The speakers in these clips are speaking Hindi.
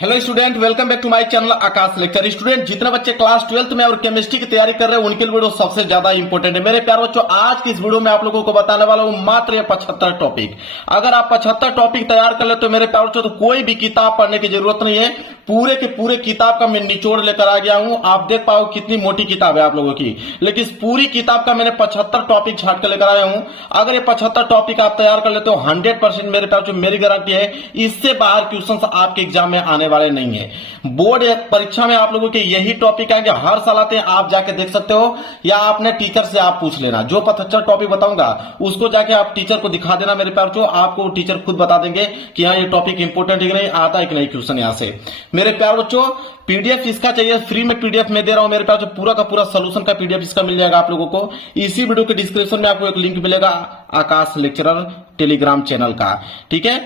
Hello student, welcome back to my channel Aakash lecture. Student, जितने बच्चे क्लास 12th में और केमिस्ट्री की तैयारी कर रहे हैं उनके लिए वीडियो सबसे ज्यादा इंपॉर्टेंट है। मेरे प्यारे बच्चों, आज की इस वीडियो में आप लोगों को बताने वाला हूं मात्र ये 75 टॉपिक। अगर आप 75 टॉपिक तैयार कर ले तो मेरे प्यारे बच्चों तो कोई भी किताब पढ़ने की जरूरत नहीं है। पूरे के पूरे किताब का मैं निचोड़ लेकर आ गया हूं। आप देख पाओ कितनी मोटी किताब है आप लोगों की, लेकिन इस पूरी किताब का मैंने 75 टॉपिक छाट कर लेकर आया हूं। अगर ये 75 टॉपिक आप तैयार कर लेते हो 100% मेरे प्यारे बच्चों मेरी गारंटी है इससे बाहर क्वेश्चन आपके एग्जाम में आने वाले नहीं है। बोर्ड परीक्षा में आप लोगों के यही टॉपिक आएंगे, हर साल आते हैं, आप जाके देख सकते हो या अपने टीचर से आप पूछ लेना। जो 75 टॉपिक बताऊंगा उसको जाके आप टीचर को दिखा देना मेरे प्यारे बच्चों, आपको टीचर खुद बता देंगे कि हाँ ये टॉपिक इंपॉर्टेंट है कि नहीं, आता है कि नहीं क्वेश्चन यहां से। मेरे प्यारे बच्चों, पीडीएफ इसका चाहिए, फ्री में पीडीएफ में दे रहा हूं मेरे पास, जो पूरा का पूरा सोल्यूशन का पीडीएफ इसका मिल जाएगा आप लोगों को। इसी वीडियो के डिस्क्रिप्शन में आपको एक लिंक मिलेगा आकाश लेक्चरर टेलीग्राम चैनल का। ठीक है,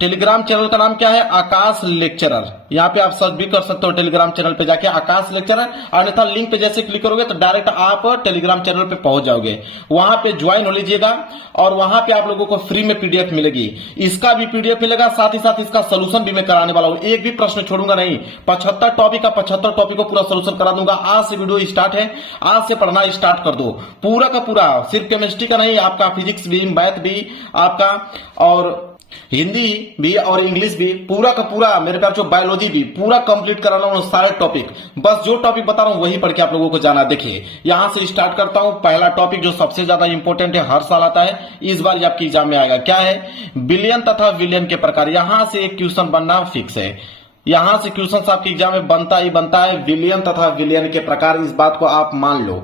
टेलीग्राम चैनल का नाम क्या है? आकाश लेक्चरर। यहाँ पे आप सर्च भी कर सकते हो टेलीग्राम चैनल पे जाके आकाश लेक्चरर, अन्यथा लिंक पे जैसे क्लिक करोगे तो डायरेक्ट आप टेलीग्राम चैनल पे पहुंच जाओगे। वहां पे ज्वाइन हो लीजिएगा और वहां पे आप लोगों को फ्री में पीडीएफ मिलेगी। इसका भी पीडीएफ मिलेगा, साथ ही साथ इसका सोल्यूशन भी मैं कराने वाला हूं। एक भी प्रश्न छोड़ूंगा नहीं, 75 टॉपिक का 75 टॉपिक को पूरा सोल्यूशन करा दूंगा। आज से वीडियो स्टार्ट है, आज से पढ़ना स्टार्ट कर दो। पूरा का पूरा, सिर्फ केमिस्ट्री का नहीं, आपका फिजिक्स भी, मैथ भी आपका, और हिंदी भी और इंग्लिश भी, पूरा का पूरा मेरे प्यार जो बायोलॉजी भी पूरा कंप्लीट कराना हूं सारे टॉपिक। बस जो टॉपिक बता रहा हूं वही पढ़ के आप लोगों को जाना। देखिए यहां से स्टार्ट करता हूं। पहला टॉपिक जो सबसे ज्यादा इंपॉर्टेंट है, हर साल आता है, इस बार ये आपके एग्जाम में आएगा। क्या है? बिलियन तथा विलियन के प्रकार। यहां से एक क्वेश्चन बनना फिक्स है, यहां से क्वेश्चन आपके एग्जाम में बनता ही बनता है, विलियन तथा विलियन के प्रकार। इस बात को आप मान लो,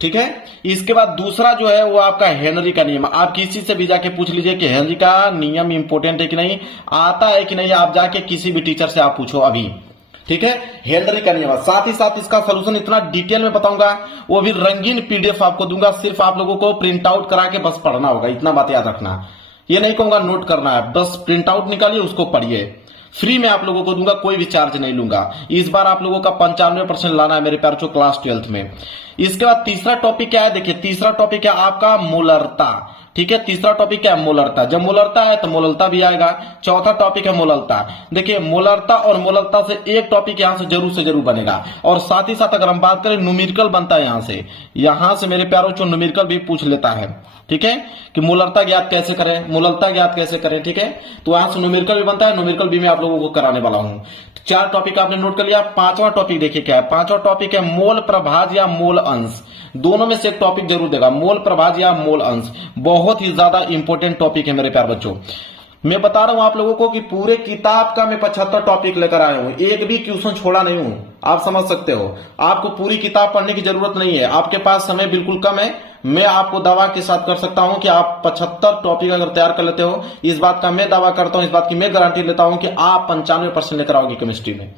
ठीक है। इसके बाद दूसरा जो है वो आपका हेनरी का नियम। आप किसी से भी जाके पूछ लीजिए कि हेनरी का नियम इंपॉर्टेंट है कि नहीं, आता है कि नहीं, आप जाके किसी भी टीचर से आप पूछो अभी, ठीक है। हेनरी का नियम, साथ ही साथ इसका सोल्यूशन इतना डिटेल में बताऊंगा, वो भी रंगीन पीडीएफ आपको दूंगा। सिर्फ आप लोगों को प्रिंट आउट करा के बस पढ़ना होगा, इतना बात याद रखना। ये नहीं कहूंगा नोट करना है, बस प्रिंट आउट निकालिए, उसको पढ़िए। फ्री में आप लोगों को दूंगा, कोई भी चार्ज नहीं लूंगा। इस बार आप लोगों का 95% लाना है मेरे प्यारे बच्चों क्लास 12th में। इसके बाद तीसरा टॉपिक क्या है? देखिए तीसरा टॉपिक है आपका मोलरता। ठीक है, तीसरा टॉपिक क्या है? मोलरता। जब मोलरता है तो मोललता भी आएगा। चौथा टॉपिक है मोललता। देखिए मोलरता और मोललता से एक टॉपिक यहां से जरूर बनेगा। और साथ ही साथ अगर हम बात करें न्यूमेरिकल बनता है यहां से मेरे प्यारों जो न्यूमेरिकल भी पूछ लेता है, ठीक है, कि मोलरता ज्ञात कैसे करें, मोललता ज्ञात कैसे करें, ठीक है। तो वहां से न्यूमेरिकल भी बनता है, न्यूमेरिकल भी मैं आप लोगों को कराने वाला हूं। 4 टॉपिक आपने नोट कर लिया। पांचवा टॉपिक देखिए क्या है? पांचवा टॉपिक है मोल प्रभाज या मोल अंश। दोनों में से एक टॉपिक जरूर देगा, मोल प्रभाज या मोल अंश। बहुत ही ज्यादा इंपॉर्टेंट टॉपिक है मेरे प्यारे बच्चों। मैं बता रहा हूं आप लोगों को कि पूरे किताब का मैं 75 टॉपिक लेकर आया हूं, एक भी क्वेश्चन छोड़ा नहीं हूं। आप समझ सकते हो, आपको पूरी किताब पढ़ने की जरूरत नहीं है, आपके पास समय बिल्कुल कम है। मैं आपको दावा के साथ कर सकता हूं कि आप 75 टॉपिक अगर तैयार कर लेते हो, इस बात का मैं दावा करता हूं, इस बात की मैं गारंटी लेता हूं कि आप 95% लेकर आओगे केमिस्ट्री में।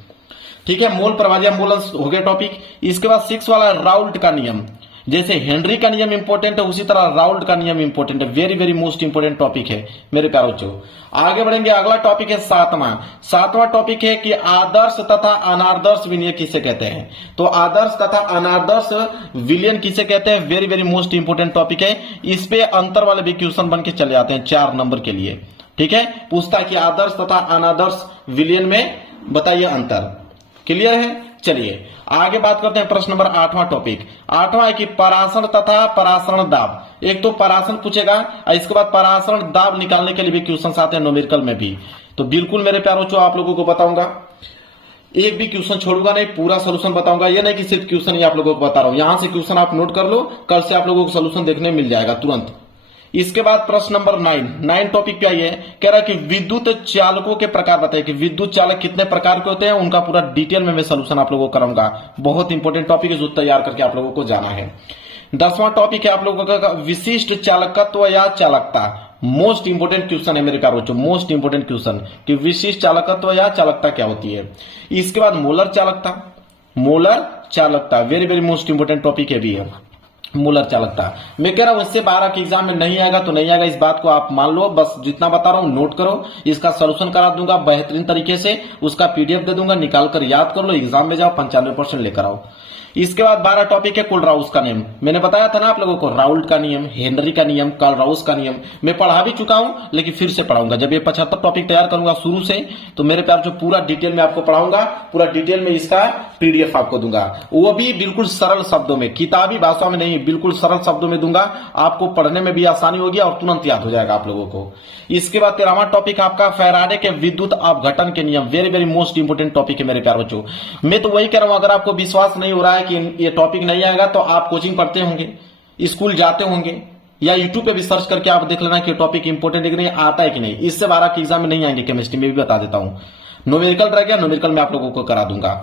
ठीक है, मोल प्रभाज या मोल अंश हो गया टॉपिक। इसके बाद 6 वाला राउल्ट का नियम। जैसे हेनरी का नियम इंपॉर्टेंट है, उसी तरह राउल्ट का नियम इंपॉर्टेंट है। Very very most important topic है मेरे प्यारे बच्चों। आगे बढ़ेंगे, अगला टॉपिक है सातवां टॉपिक है कि आदर्श तथा अनादर्श विलयन किसे कहते हैं। तो आदर्श तथा अनादर्श विलयन किसे कहते हैं, very very most important topic है। इस पे अंतर वाले भी क्वेश्चन बन के चले आते हैं 4 नंबर के लिए, ठीक है। पूछता है कि आदर्श तथा अनादर्श विलयन में बताइए अंतर। क्लियर है? चलिए आगे बात करते हैं। प्रश्न नंबर 8वां टॉपिक। 8वां है कि परासरण तथा परासरण दाब। एक तो परासरण पूछेगा और इसके बाद परासरण दाब निकालने के लिए भी क्वेश्चन आते हैं न्यूमेरिकल में भी। तो बिल्कुल मेरे प्यारे बच्चों आप लोगों को बताऊंगा, एक भी क्वेश्चन छोड़ूंगा नहीं, पूरा सोल्यूशन बताऊंगा। ये नहीं कि सिर्फ क्वेश्चन ही आप लोगों को बता रहा हूं, यहां से क्वेश्चन आप नोट कर लो, कल से आप लोगों को सोल्यूशन देखने मिल जाएगा तुरंत। इसके बाद प्रश्न नंबर 9 टॉपिक क्या है? कह रहा है कि विद्युत चालकों के प्रकार बताइए कि विद्युत चालक कितने प्रकार के होते हैं, उनका पूरा डिटेल में मैं सोल्यूशन आप लोगों को कराऊंगा। बहुत इंपॉर्टेंट टॉपिक है जो तैयार करके आप लोगों को जाना है। 10वां टॉपिक है आप लोगों का विशिष्ट चालकत्व या चालकता। मोस्ट इंपोर्टेंट क्वेश्चन है मेरे प्यारे बच्चों, मोस्ट इंपोर्टेंट क्वेश्चन कि विशिष्ट चालकत्व या चालकता क्या होती है। इसके बाद मोलर चालकता, मोलर चालकता very very most important topic है भी है। मूलर चालकता। मैं कह रहा हूं इससे 12 के एग्जाम में नहीं आएगा तो नहीं आएगा, इस बात को आप मान लो। बस जितना बता रहा हूं नोट करो, इसका सोल्यूशन करा दूंगा बेहतरीन तरीके से, उसका पीडीएफ दे दूंगा, निकाल कर याद कर लो, एग्जाम में जाओ 95% लेकर आओ। इसके बाद 12 टॉपिक है कुलराउस का नियम। मैंने बताया था ना आप लोगों को, राउल्ट का नियम, हेनरी का नियम, कुलराउस का नियम मैं पढ़ा भी चुका हूं, लेकिन फिर से पढ़ाऊंगा। जब ये 75 टॉपिक तैयार करूंगा शुरू से, तो मेरे प्यार जो पूरा डिटेल में आपको पढ़ाऊंगा, पूरा डिटेल में इसका पीडीएफ आपको दूंगा, वो भी बिल्कुल सरल शब्दों में, किताबी भाषा में नहीं, बिल्कुल सरल शब्दों में दूंगा। आपको पढ़ने में भी आसानी होगी और तुरंत याद हो जाएगा आप लोगों को। इसके बाद 13वां टॉपिक आपका फैराडे के विद्युत अपघटन के नियम। Very very most important topic है मेरे प्यार बच्चों। मैं तो वही कह रहा हूं, अगर आपको विश्वास नहीं हो रहा है कि ये टॉपिक नहीं आएगा, तो आप कोचिंग पढ़ते होंगे, स्कूल जाते होंगे, या यूट्यूब पे भी सर्च करके आप देख लेना कि टॉपिक इंपोर्टेंट है कि नहीं, आता है कि नहीं। इससे 12 के एग्जाम में नहीं आएंगे, केमिस्ट्री में भी बता देता हूं। न्यूमेरिकल रह गया, न्यूमेरिकल में आप लोगों को करा दूंगा।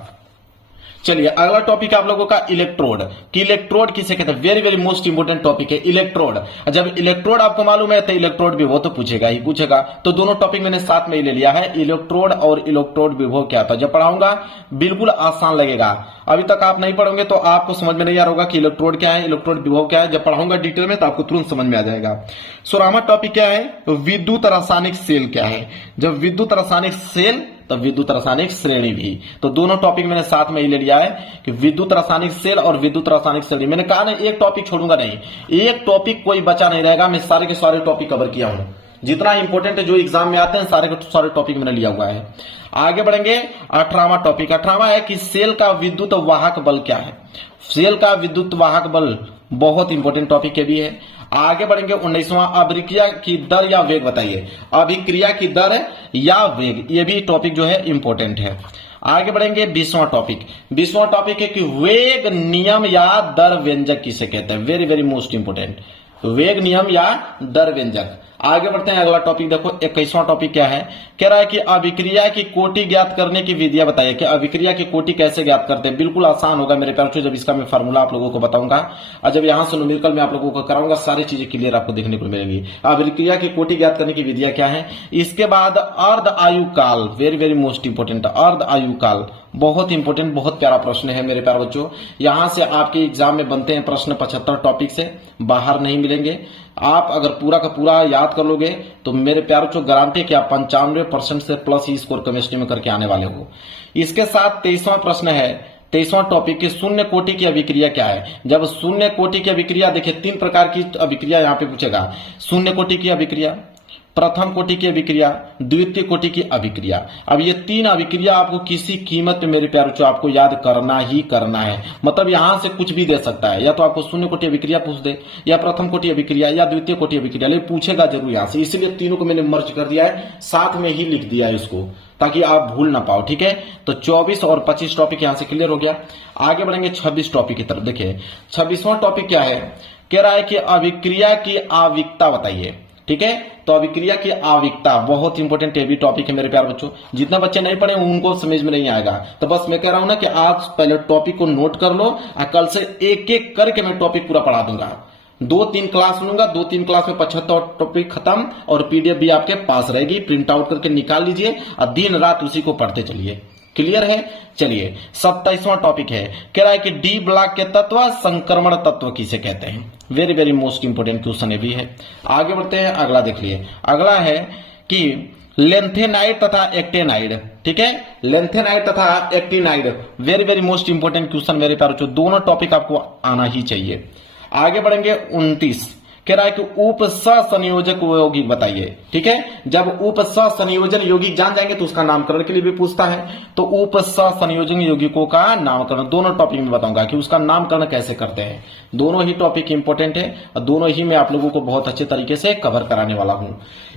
चलिए अगला टॉपिक आप लोगों का इलेक्ट्रोड कि इलेक्ट्रोड किसे कहते हैं। Very very most important topic है इलेक्ट्रोड। जब इलेक्ट्रोड आपको मालूम है तो इलेक्ट्रोड विभव तो पूछेगा ही पूछेगा। तो दोनों टॉपिक मैंने साथ में ही ले लिया है, इलेक्ट्रोड और इलेक्ट्रोड विभव क्या था। जब पढ़ाऊंगा बिल्कुल आसान लगेगा। अभी तक आप नहीं पढ़ोगे तो आपको समझ में नहीं आ रहा होगा कि इलेक्ट्रोड क्या है, इलेक्ट्रोड विभव क्या है। जब पढ़ाऊंगा डिटेल में तो आपको तुरंत समझ में आ जाएगा। 16वां टॉपिक क्या है, विद्युत रासायनिक सेल क्या है। जब विद्युत रासायनिक सेल तब विद्युत रासायनिक श्रेणी भी। तो दोनों टॉपिक मैंने साथ में ही ले लिया है कि विद्युत रासायनिक सेल और विद्युत रासायनिक श्रेणी। मैंने कहा ना एक टॉपिक छोड़ूंगा नहीं, एक टॉपिक कोई बचा नहीं रहेगा। मैं सारे के सारे टॉपिक कवर किया हूं, जितना इंपॉर्टेंट है जो एग्जाम में आते हैं सारे के सारे टॉपिक मैंने लिया हुआ है। आगे बढ़ेंगे 18वां टॉपिक। 18वां है कि सेल का विद्युत वाहक बल क्या है। सेल का विद्युत वाहक बल बहुत इंपॉर्टेंट टॉपिक के भी है। आगे बढ़ेंगे 19वां, अभिक्रिया की दर या वेग बताइए। अभिक्रिया की दर या वेग, ये भी टॉपिक जो है इंपॉर्टेंट है। आगे बढ़ेंगे 20वां टॉपिक। 20वां टॉपिक है कि वेग नियम या दर व्यंजक किसे कहते हैं। वेरी वेरी मोस्ट इंपोर्टेंट, वेग नियम या दर व्यंजक। आगे बढ़ते हैं अगला टॉपिक देखो 21वां टॉपिक क्या है, कह रहा है कि अभिक्रिया की कोटि ज्ञात करने की विधियां बताइए कि अभिक्रिया की कोटि कैसे ज्ञात करते हैं। बिल्कुल आसान होगा मेरे प्यार, जब इसका मैं फार्मूला आप लोगों को बताऊंगा और जब यहां से न्यूमेरिकल में आप लोगों को कराऊंगा सारी चीजें क्लियर आपको देखने को मिलेंगी। अभिक्रिया की कोटि ज्ञात करने की विधियां क्या है। इसके बाद अर्ध आयु काल, वेरी वेरी मोस्ट इंपोर्टेंट, अर्ध आयु काल बहुत इंपॉर्टेंट, बहुत प्यारा प्रश्न है मेरे प्यार बच्चों। यहां से आपके एग्जाम में बनते हैं प्रश्न 75 टॉपिक से, बाहर नहीं मिलेंगे। आप अगर पूरा का पूरा याद कर लोगे तो मेरे प्यार बच्चों गारंटी कि आप 95% से प्लस ही स्कोर केमिस्ट्री में करके आने वाले हो। इसके साथ 23वां प्रश्न है, 23वां टॉपिक की शून्य कोटि की अभिक्रिया क्या है। जब शून्य कोटि की अभिक्रिया, देखिए 3 प्रकार की अभिक्रिया यहां पे पूछेगा। शून्य कोटि की अभिक्रिया, प्रथम कोटि की अभिक्रिया, द्वितीय कोटि की अभिक्रिया। अब ये 3 अभिक्रिया आपको किसी कीमत पे मेरे प्यारे बच्चों आपको याद करना ही करना है। मतलब यहां से कुछ भी दे सकता है, या तो आपको शून्य कोटि अभिक्रिया पूछ दे, या प्रथम कोटि अभिक्रिया, या द्वितीय कोटि अभिक्रिया, लेकिन पूछेगा जरूर यहां से। इसलिए तीनों को मैंने मर्ज कर दिया है, साथ में ही लिख दिया है इसको, ताकि आप भूल ना पाओ। ठीक है, तो 24 और 25 टॉपिक यहां से क्लियर हो गया। आगे बढ़ेंगे 26 टॉपिक की तरफ। देखिए 26वां टॉपिक क्या है, कह रहा है कि अभिक्रिया की आवृत्ता बताइए। ठीक है, तो अभिक्रिया की आवृत्ता बहुत इंपॉर्टेंट ये भी टॉपिक है मेरे प्यार बच्चों। जितना बच्चे नहीं पढ़े उनको समझ में नहीं आएगा, तो बस मैं कह रहा हूं ना कि आज पहले टॉपिक को नोट कर लो और कल से एक एक करके मैं टॉपिक पूरा पढ़ा दूंगा। 2-3 क्लास लूंगा, 2-3 क्लास में 75 टॉपिक खत्म और पीडीएफ भी आपके पास रहेगी। प्रिंट आउट करके निकाल लीजिए और दिन रात उसी को पढ़ते चलिए। क्लियर है। चलिए 27वां टॉपिक है, कह रहा है कि डी ब्लॉक के तत्व संक्रमण तत्व किसे कहते हैं। Very very most important question भी है। आगे बढ़ते हैं, अगला देख लिए। अगला है कि लेंथेनाइड तथा एक्टेनाइड। ठीक है, लेंथेनाइड तथा actinide very very most important question मेरे प्यारे बच्चों, दोनों टॉपिक आपको आना ही चाहिए। आगे बढ़ेंगे 29, कह रहा है कि उप संयोजक यौगिक बताइए। ठीक है, जब उप संयोजन यौगिक जान जाएंगे तो उसका नामकरण के लिए भी पूछता है। तो उप संयोजन यौगिकों का नामकरण दोनों टॉपिक में बताऊंगा कि उसका नामकरण कैसे करते हैं। दोनों ही टॉपिक इंपॉर्टेंट है और दोनों ही मैं आप लोगों को बहुत अच्छे तरीके से कवर कराने वाला हूं।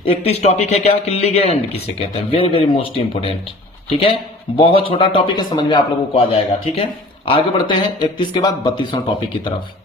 31 टॉपिक है क्या कि लिगेंड किसे कहते हैं। Very very most important. ठीक है, बहुत छोटा टॉपिक है, समझ में आप लोगों को आ जाएगा। ठीक है, आगे बढ़ते हैं 31 के बाद 32वां टॉपिक की तरफ।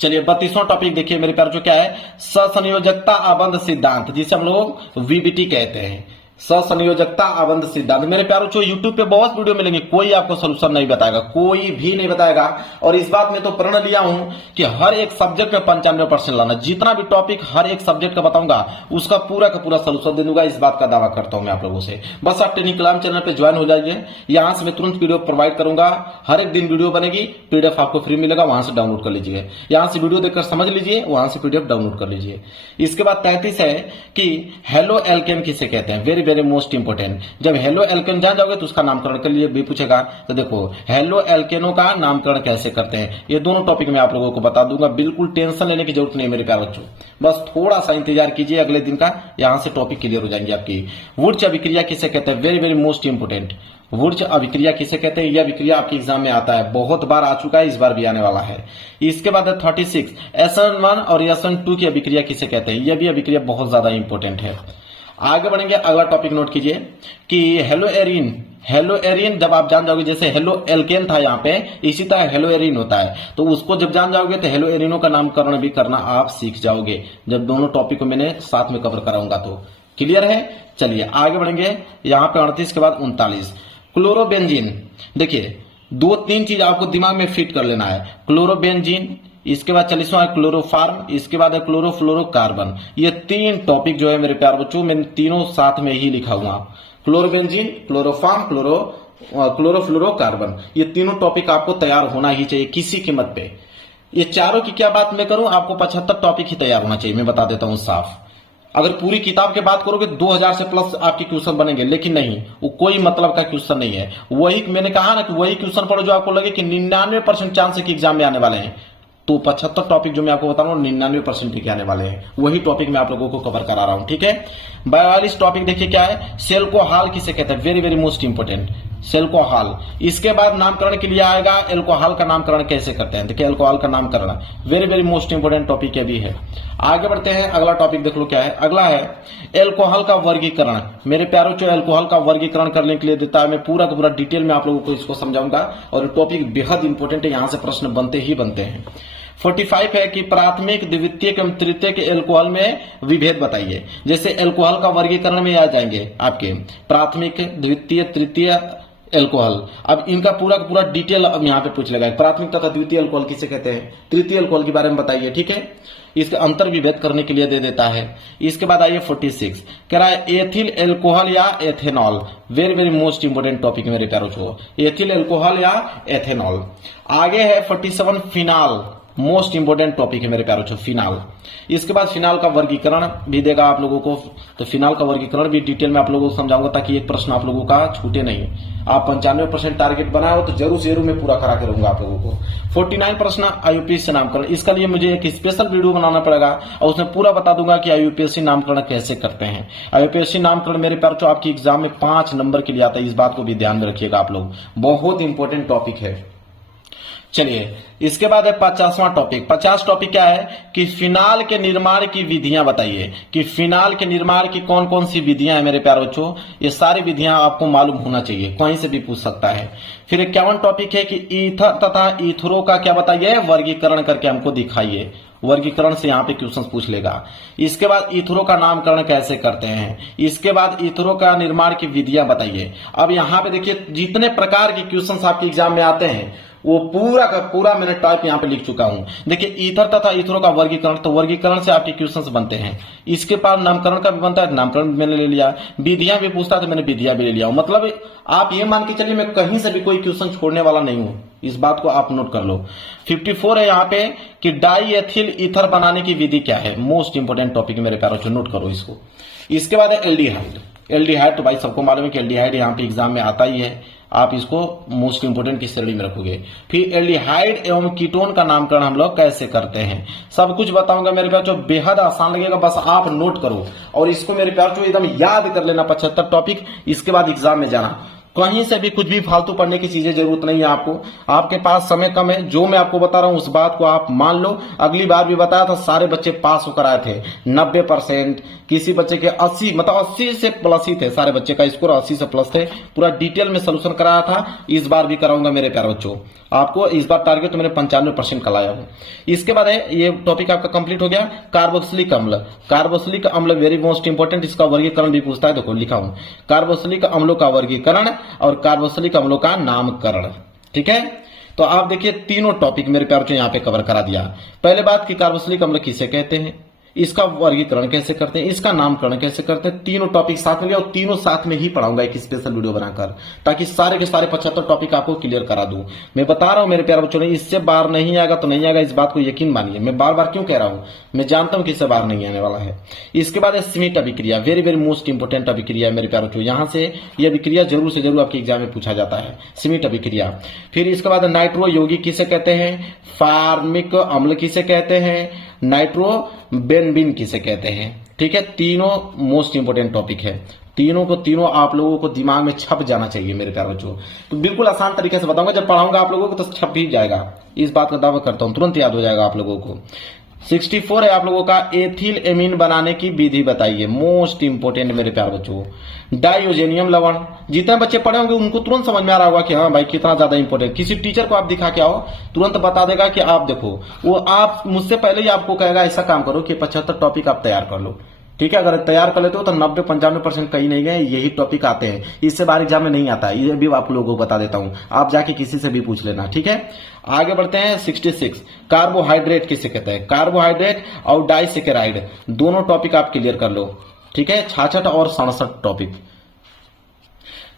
चलिए 32वां टॉपिक देखिए मेरे प्यार जो क्या है, सहसंयोजकता आबंध सिद्धांत, जिसे हम लोग वीबीटी कहते हैं। संयोजकता आबंध सिद्धांत। मेरे प्यारों जो यूट्यूब पे बहुत वीडियो मिलेंगे, कोई आपको सोल्यूशन नहीं बताएगा, कोई भी नहीं बताएगा। और इस बात में तो प्रण लिया हूं कि हर एक सब्जेक्ट में 95% लाना। जितना भी टॉपिक हर एक सब्जेक्ट का बताऊंगा उसका पूरा का पूरा सोल्यूशन दे दूंगा, इस बात का दावा करता हूं मैं आप लोगों से। बस आप टेलीग्राम चैनल पे ज्वाइन हो जाइए, यहां से मैं तुरंत वीडियो प्रोवाइड करूंगा। हर एक दिन वीडियो बनेगी, पीडीएफ आपको फ्री मिलेगा, वहां से डाउनलोड कर लीजिए। यहां से वीडियो देखकर समझ लीजिए, वहां से पीडीएफ डाउनलोड कर लीजिए। इसके बाद 33 है कि हेलो एल्केन किसे कहते हैं। Very very most important. जब हेलो एल्केन जान जाओगे तो उसका नामकरण के लिए भी पूछेगा। तो देखो हेलो एल्केनों का नामकरण कैसे करते हैं, ये दोनों टॉपिक मैं आप लोगों को बता दूंगा। बिल्कुल टेंशन लेने की जरूरत नहीं है मेरे प्यारे बच्चों, बस थोड़ा सा इंतजार कीजिए, अगले दिन का यहां से टॉपिक क्लियर हो जाएंगे आपकी। वुर्च अभिक्रिया किसे कहते हैं, वेरी वेरी मोस्ट इंपोर्टेंट। वुर्च अभिक्रिया किसे कहते हैं, यह अभिक्रिया आपके एग्जाम में आता है, बहुत बार आ चुका है, इस बार भी आने वाला है। इसके बाद 36 SN1 और SN2 की अभिक्रिया किसे कहते हैं, यह भी अभिक्रिया बहुत ज्यादा इंपोर्टेंट है। आगे बढ़ेंगे, अगला टॉपिक नोट कीजिए कि हेलो एरिन जब आप जान जाओगे, जैसे हेलो एल्केन था यहाँ पे, इसी तरह हेलो एरिन होता है, तो उसको जब जान जाओगे तो हेलो एरिनो का नामकरण भी करना आप सीख जाओगे, जब दोनों टॉपिक को मैंने साथ में कवर कराऊंगा। तो क्लियर है। चलिए आगे बढ़ेंगे, यहाँ पे 38 के बाद 39 क्लोरोबेंजीन। देखिए 2-3 चीज आपको दिमाग में फिट कर लेना है, क्लोरोबेंजीन, इसके बाद 40वां क्लोरोफार्म, इसके बाद है क्लोरोफ्लोरोकार्बन। ये 3 टॉपिक जो है मेरे प्यारे बच्चों, मैंने तीनों साथ में ही लिखा हुआ, क्लोरोबेंजीन, क्लोरोफार्म, क्लोरोफ्लोरोकार्बन, ये तीनों टॉपिक आपको तैयार होना ही चाहिए किसी कीमत पे। ये चारों की क्या बात मैं करूं, आपको 75 टॉपिक ही तैयार होना चाहिए, मैं बता देता हूं साफ। अगर पूरी किताब की बात करोगे 2000 से प्लस आपके क्वेश्चन बनेंगे, लेकिन नहीं, वो कोई मतलब का क्वेश्चन नहीं है। वही मैंने कहा ना कि वही क्वेश्चन पढ़ो जो आपको लगे कि 99% चांस है कि एग्जाम में आने वाले हैं। तो 75 टॉपिक जो मैं आपको बता रहा हूँ 99% के आने वाले हैं, वही टॉपिक मैं आप लोगों को कवर करा रहा हूं, ठीक है। 42 टॉपिक देखिए क्या है, सेल्कोहॉल किसे कहते हैं, वेरी वेरी मोस्ट इंपोर्टेंट, सेल्कोहॉल। इसके बाद नामकरण के लिए आएगा एल्कोहल का नामकरण कैसे करते हैं। देखिए एल्कोहल का नामकरण very very most important topic भी है। आगे बढ़ते हैं, अगला टॉपिक देख लो क्या है। अगला है एल्कोहल का वर्गीकरण। मेरे प्यारों जो एल्कोहल का वर्गीकरण करने के लिए देता है, मैं पूरा का पूरा डिटेल में आप लोगों को इसको समझाऊंगा, और टॉपिक बेहद इंपोर्टेंट है, यहां से प्रश्न बनते ही बनते हैं। 45 है कि प्राथमिक, द्वितीयक एवं तृतीयक एल्कोहल में विभेद बताइए। जैसे एल्कोहल का वर्गीकरण में आ जाएंगे आपके प्राथमिक, द्वितीय, तृतीय एल्कोहल। अब इनका पूरा का पूरा डिटेल अब यहाँ पे पूछ लेगा, प्राथमिक तथा द्वितीय एल्कोहल किसे कहते हैं, तृतीय एल्कोहल के बारे में बताइए, ठीक है। इसके अंतर विभेद करने के लिए दे देता है। इसके बाद आइए 46 कह रहा है एथिल एल्कोहल या ethanol. Very very most important topic मेरे प्यारों को, एथिल एल्कोहल या एथेनॉल। आगे है 47 फिनाल, मोस्ट इंपोर्टेंट टॉपिक है मेरे प्यारों को, फिनाल। इसके बाद फिनाल का वर्गीकरण भी देगा आप लोगों को, तो फिनाल का वर्गीकरण भी डिटेल में आप लोगों को समझाऊंगा, ताकि एक प्रश्न आप लोगों का छूटे नहीं। आप 95% टारगेट बनाए हो तो जरूर से जरूर मैं पूरा करा के रहूंगा आप लोगों को। 49 प्रश्न आईयूपीएससी नामकरण, इसका लिए मुझे एक स्पेशल वीडियो बनाना पड़ेगा, और उसमें पूरा बता दूंगा कि आईयूपीएससी नामकरण कैसे करते हैं। आईयूपीएससी नामकरण मेरे प्यारों आपकी एग्जाम में 5 नंबर के लिए आता है, इस बात को भी ध्यान में रखिएगा आप लोग, बहुत इंपॉर्टेंट टॉपिक है। चलिए इसके बाद है 50वां टॉपिक। 50 टॉपिक क्या है कि फिनाल के निर्माण की विधियां बताइए, कि फिनाल के निर्माण की कौन कौन सी विधियां हैं मेरे प्यारे बच्चों, ये सारी विधियां आपको मालूम होना चाहिए, कहीं से भी पूछ सकता है। फिर 51 टॉपिक है कि ईथर तथा ईथरो का क्या बताइए, वर्गीकरण करके हमको दिखाइए, वर्गीकरण से यहाँ पे क्वेश्चन पूछ लेगा। इसके बाद ईथरो का नामकरण कैसे करते हैं, इसके बाद ईथरो का निर्माण की विधियां बताइए। अब यहाँ पे देखिए जितने प्रकार के क्वेश्चन आपके एग्जाम में आते हैं वो पूरा का पूरा मैंने टाइप यहाँ पे लिख चुका हूं। देखिए ईथर तथा ईथरो का वर्गीकरण, तो वर्गीकरण से आपके क्वेश्चंस बनते हैं। इसके बाद नामकरण का भी बनता है, नामकरण मैंने ले लिया, विधियां भी पूछता है तो मैंने विधियां भी ले लिया। मतलब आप ये मान के चलिए मैं कहीं से भी कोई क्वेश्चन छोड़ने वाला नहीं हूं, इस बात को आप नोट कर लो। 54 है यहाँ पे कि डाई एथिल ईथर बनाने की विधि क्या है, मोस्ट इंपोर्टेंट टॉपिक मेरे प्यारों, नोट करो इसको। इसके बाद है एल्डिहाइड। एल्डिहाइड तो भाई सबको मालूम है कि एल्डिहाइड यहाँ पे एग्जाम में आता ही है, आप इसको मोस्ट इंपोर्टेंट की श्रेणी में रखोगे। फिर एल्डिहाइड एवं कीटोन का नामकरण हम लोग कैसे करते हैं, सब कुछ बताऊंगा मेरे प्यार, जो बेहद आसान लगेगा, बस आप नोट करो और इसको मेरे प्यार एकदम याद कर लेना 75 टॉपिक। इसके बाद एग्जाम में जाना कहीं से भी कुछ भी फालतू पढ़ने की चीजें जरूरत नहीं है आपको। आपके पास समय कम है, जो मैं आपको बता रहा हूं उस बात को आप मान लो। अगली बार भी बताया था सारे बच्चे पास होकर आए थे 90%, किसी बच्चे के 80 मतलब 80 से प्लस ही थे, सारे बच्चे का स्कोर 80 से प्लस थे। पूरा डिटेल में सोल्यूशन कराया था, इस बार भी कराऊंगा मेरे प्यारे बच्चों। आपको इस बार टारगेट तो मैंने 95% का लाया हूं। इसके बाद है ये टॉपिक आपका कंप्लीट हो गया। कार्बोक्सिलिक अम्ल, कार्बोक्सिलिक अम्ल वेरी मोस्ट इंपोर्टेंट, इसका वर्गीकरण भी पूछता है। देखो लिखा हूं, कार्बोक्सिलिक अम्लों का वर्गीकरण और कार्बोक्सिलिक अम्लों का नामकरण। ठीक है, तो आप देखिए तीनों टॉपिक मेरे प्यार को यहां पे कवर करा दिया। पहले बात की कार्बोक्सिलिक अम्ल किसे कहते हैं, इसका वर्गीकरण कैसे करते हैं, इसका नामकरण कैसे करते हैं, तीनों टॉपिक साथ में लिया और तीनों साथ में ही पढ़ाऊंगा एक स्पेशल वीडियो बनाकर, ताकि सारे के सारे 75 टॉपिक आपको क्लियर करा दूं। मैं बता रहा हूं मेरे प्यारे बच्चों ने, इससे बाहर नहीं आएगा तो नहीं आएगा, इस बात को यकीन मानिए। मैं बार बार क्यों कह रहा हूं, मैं जानता हूं कि इससे बाहर नहीं आने वाला है। इसके बाद स्मिट अभिक्रिया, वेरी वेरी मोस्ट इंपोर्टेंट अभिक्रिया है मेरे प्यारे बच्चों। यहां से यह अभिक्रिया जरूर से जरूर आपके एग्जाम में पूछा जाता है, स्मिट अभिक्रिया। फिर इसके बाद नाइट्रो यौगिक किसे कहते हैं, फार्मिक अम्ल किसे कहते हैं, नाइट्रोबेनजीन किसे कहते हैं। ठीक है, तीनों मोस्ट इंपोर्टेंट टॉपिक है, तीनों को तीनों आप लोगों को दिमाग में छप जाना चाहिए मेरे प्यारे बच्चों। तो बिल्कुल आसान तरीके से बताऊंगा, जब पढ़ाऊंगा आप लोगों को तो छप ही जाएगा, इस बात का दावा करता हूं, तुरंत याद हो जाएगा आप लोगों को। 64 है आप लोगों का, एथिल एमीन बनाने की विधि बताइए, मोस्ट इंपोर्टेंट मेरे प्यारे बच्चों। डाइओजेनियम लवण, जितने बच्चे पढ़े होंगे उनको तुरंत समझ में आ रहा होगा कि हाँ भाई कितना ज्यादा इंपोर्टेंट। किसी टीचर को आप दिखा के आओ, तुरंत बता देगा कि आप देखो, वो आप मुझसे पहले ही आपको कहेगा ऐसा काम करो कि 75 टॉपिक आप तैयार कर लो। ठीक है, अगर तैयार कर लेते हो तो 90-95% कहीं नहीं गए, यही टॉपिक आते हैं, इससे बाहर एग्जाम में नहीं आता है, ये भी आप लोगों को बता देता हूं, आप जाके किसी से भी पूछ लेना। ठीक है, आगे बढ़ते हैं। 66 कार्बोहाइड्रेट किसे कहते हैं, कार्बोहाइड्रेट और डाइसेकेराइड दोनों टॉपिक आप क्लियर कर लो। ठीक है, 66 और 67 टॉपिक।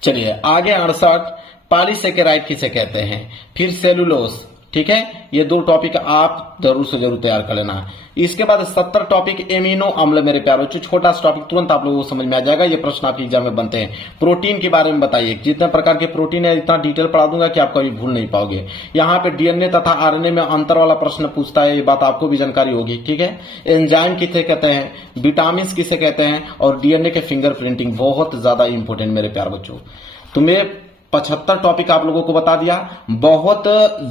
चलिए आगे 68 पॉलीसेकेराइड किसे कहते हैं, फिर सेलुलोस। ठीक है, ये दो टॉपिक आप जरूर से जरूर तैयार कर लेना। इसके बाद 70 टॉपिक एमिनो अम्ल मेरे प्यारों, छोटा सा टॉपिक तुरंत आप लोगों को समझ में आ जाएगा, ये प्रश्न आपके एग्जाम में बनते हैं। प्रोटीन के बारे में बताइए, जितने प्रकार के प्रोटीन है इतना डिटेल पढ़ा दूंगा कि आप कभी भूल नहीं पाओगे। यहाँ पे डीएनए तथा आरएनए में अंतर वाला प्रश्न पूछता है, ये बात आपको भी जानकारी होगी। ठीक है, एंजाइम किसे कहते हैं, विटामिन किसे कहते हैं, और डीएनए के फिंगरप्रिंटिंग बहुत ज्यादा इंपोर्टेंट मेरे प्यार बच्चों। तो मैं 75 टॉपिक आप लोगों को बता दिया, बहुत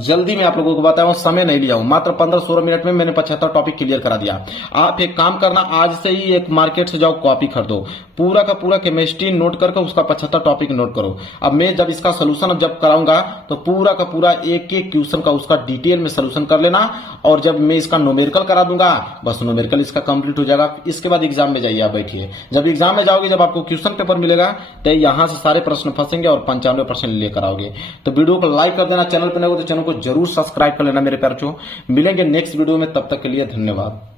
जल्दी मैं आप लोगों को बताया हूं, समय नहीं लिया हूं, मात्र 15-16 मिनट में मैंने 75 टॉपिक क्लियर करा दिया। आप एक काम करना, आज से ही एक मार्केट से जाओ कॉपी खरीदो, पूरा का पूरा केमिस्ट्री नोट करके उसका 75 टॉपिक नोट करो। अब मैं जब इसका सोल्यूशन जब कराऊंगा तो पूरा का पूरा एक एक क्वेश्चन का उसका डिटेल में सोल्यूशन कर लेना, और जब मैं इसका न्यूमेरिकल करा दूंगा बस न्यूमेरिकल इसका कंप्लीट हो जाएगा। इसके बाद एग्जाम में जाइए, आप बैठिए, जब एग्जाम में जाओगे, जब आपको क्वेश्चन पेपर मिलेगा तो यहां से सारे प्रश्न फंसेंगे और 95% लेकर आओगे। तो वीडियो को लाइक कर देना, चैनल पर नए हो तो चैनल को जरूर सब्सक्राइब कर लेना मेरे प्यारे बच्चों। मिलेंगे नेक्स्ट वीडियो में, तब तक के लिए धन्यवाद।